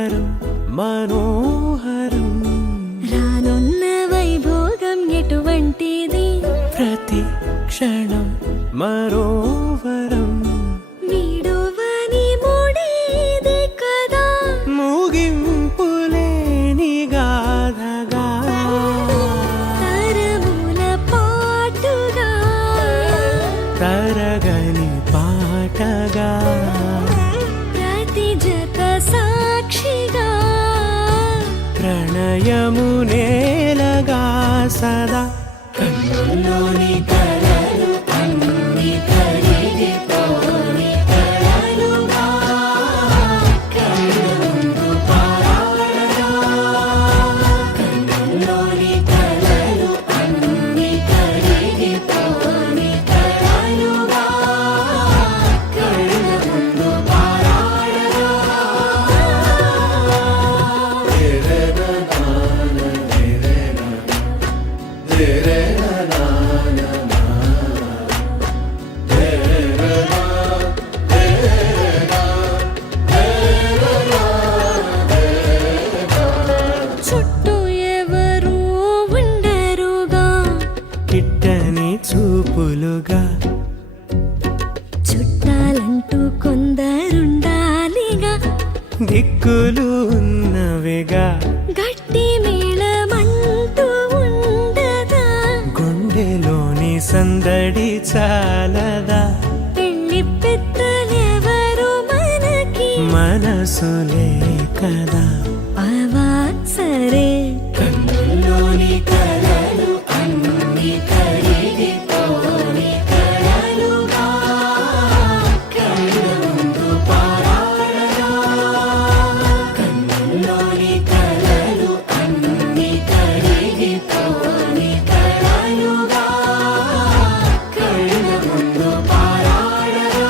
వరం మనోహరం రానున్న వైభోగం ఎటువంటిది ప్రతి క్షణం మరో వరం వీడువని మూడేది కదా ముగింపులేని గాథగా తరముల పాటుగా తరగని పాటగా ప్రతి జత సాక్షిగా ప్రణయము నేలగా సదా కన్నుల్లోని కలలు అన్ని కరిగిపోని కలలుగా కళ్ళముందు పారాడగా కన్నుల్లోని కలలు అన్ని కరిగిపోని కలలుగా కళ్ళముందు పారాడగా చుట్టూ ఎవరు ఉండరుగా కిట్టని చూపులుగా చుట్టాలంటూ కొందరుండాలిగా దిక్కులు ఉన్నవిగా గట్టి మేళమంటూ ఉండదా గుండెలోని సందడి చాలదా పెళ్లి పెద్దలెవరు మనకి మనసులే కదా అవా సరే కన్నుల్లోని కలలు అన్ని కరిగిపోని కలలుగా కళ్ళముందు పారాడగా కన్నుల్లోని కలలు అన్ని కరిగిపోని కలలుగా కళ్ళముందు పారాడగా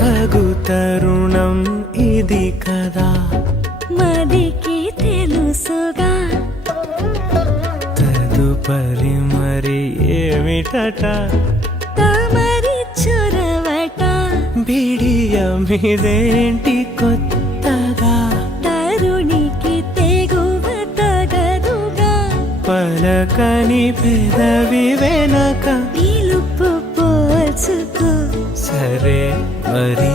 తగు తరుణం ఇది కదా మదికి తెలుసుగా తదుపరి మరి ఏమిటట తమరి చొరవట బిడియమిదేంటి కొత్తగా తరుణికి తెగువ తగదుగా పలకని పెదవి వెనక పిలుపు పోల్చుకో సరే మరి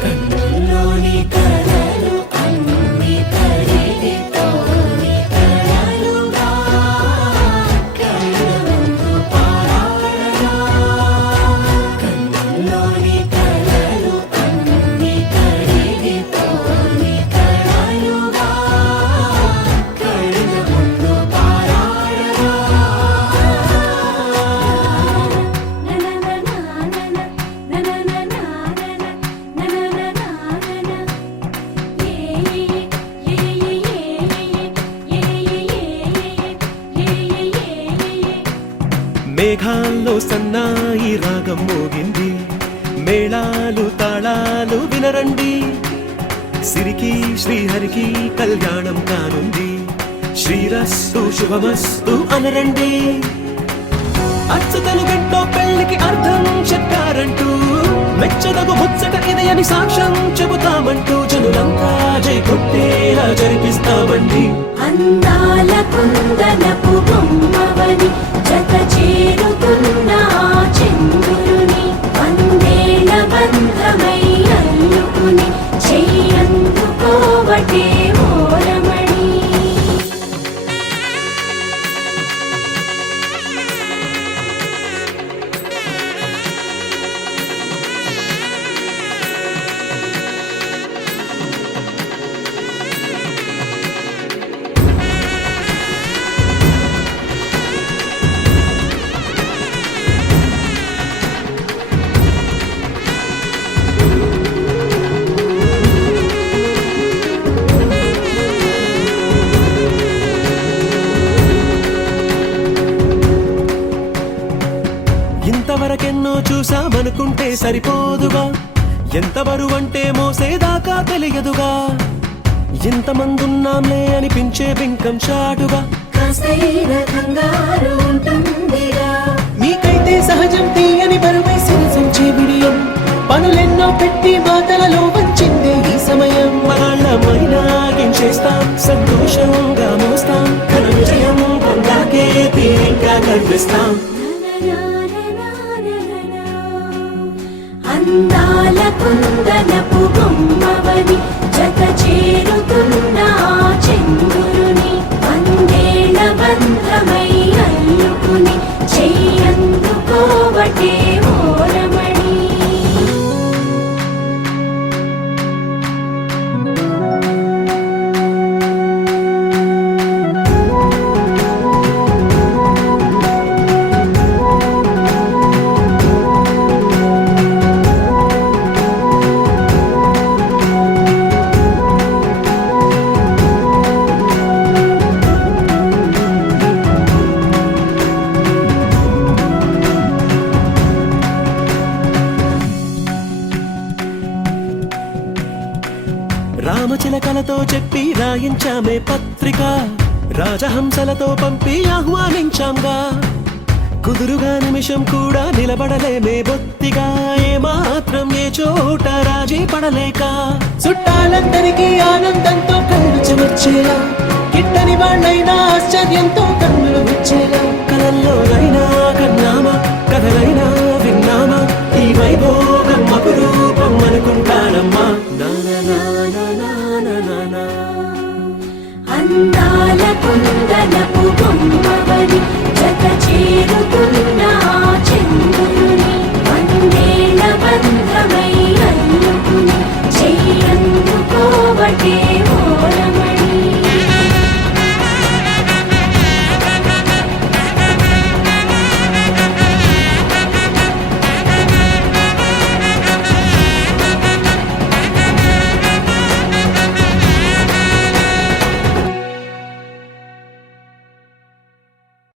కన్నుల్లోని కలలు అన్ని కరిగిపోని కలలుగా కళ్ళముందు పారాడగా కన్నుల్లోని కలలు అన్ని కరిగిపోని కలలుగా కళ్ళముందు పారాడగా మేఘాల్లో సన్నాయి రాగం మోగింది మేళాలు తాళాలు వినరండి సిరికి శ్రీహరికి కళ్యాణం కానుంది శ్రీరస్తు శుభమస్తు అనరండి అచ్చతలు గంటో పెళ్లికి అర్థం చెప్పారంటూ మెచ్చదగు ముచ్చట ఇది అని సాక్ష్యం చెబుతామంటూ జనులంతా జై కొట్టేలా జరిపిస్తామండి అందాల కుందనపు బొమ్మవని జత చేరుతున్న ఆ చంద్రుని వందేల బంధమై అల్లుకుని చెయ్యందుకోవటే ఓరమణి ఇంతవరకెన్నో చూసామనుకుంటే సరిపోదుగా ఎంత బరువంటే మోసేదాకా తెలియదుగా, ఇంతమందున్నాంలే అనిపించే బింకం చాటుగా. కాస్తైన కంగారు ఉంటుందిగా, మీకైతే సహజం తీయని బరువై సిరసించే బిడియం, పనులెన్నో పెట్టి మాటలలో వంచిందే ఈ సమయం. వాళ్ళమైనా గించేస్తాం, సంతోషంగా మోస్తాం, ఘన విజయం పొందాకే తీరిగ్గా కనిపిస్తాం. అందాల కుందనపు బొమ్మవని జత చేరుతున్న ఆ చంద్రుని, వందేళ్ల బంధమై అల్లుకుని చెయ్యందుకోవటే ఓరమణి. రామచిలకలతో చెప్పి రాయించామే పత్రిక, రాజహంసలతో పంపి ఆహ్వానించాంగా. కుదురుగా నిమిషం కూడా నిలబడలేమే బొత్తిగా, ఏమాత్రం ఏ చోట రాజీ పడలేక. చుట్టాలందరికీ ఆనందంతో కళ్ళు చెమర్చేలా, కిట్టని వాళ్ళైనా ఆశ్చర్యంతో కన్నులు విచ్చేలా. కలల్లోనైనా కన్నామా కథలైనా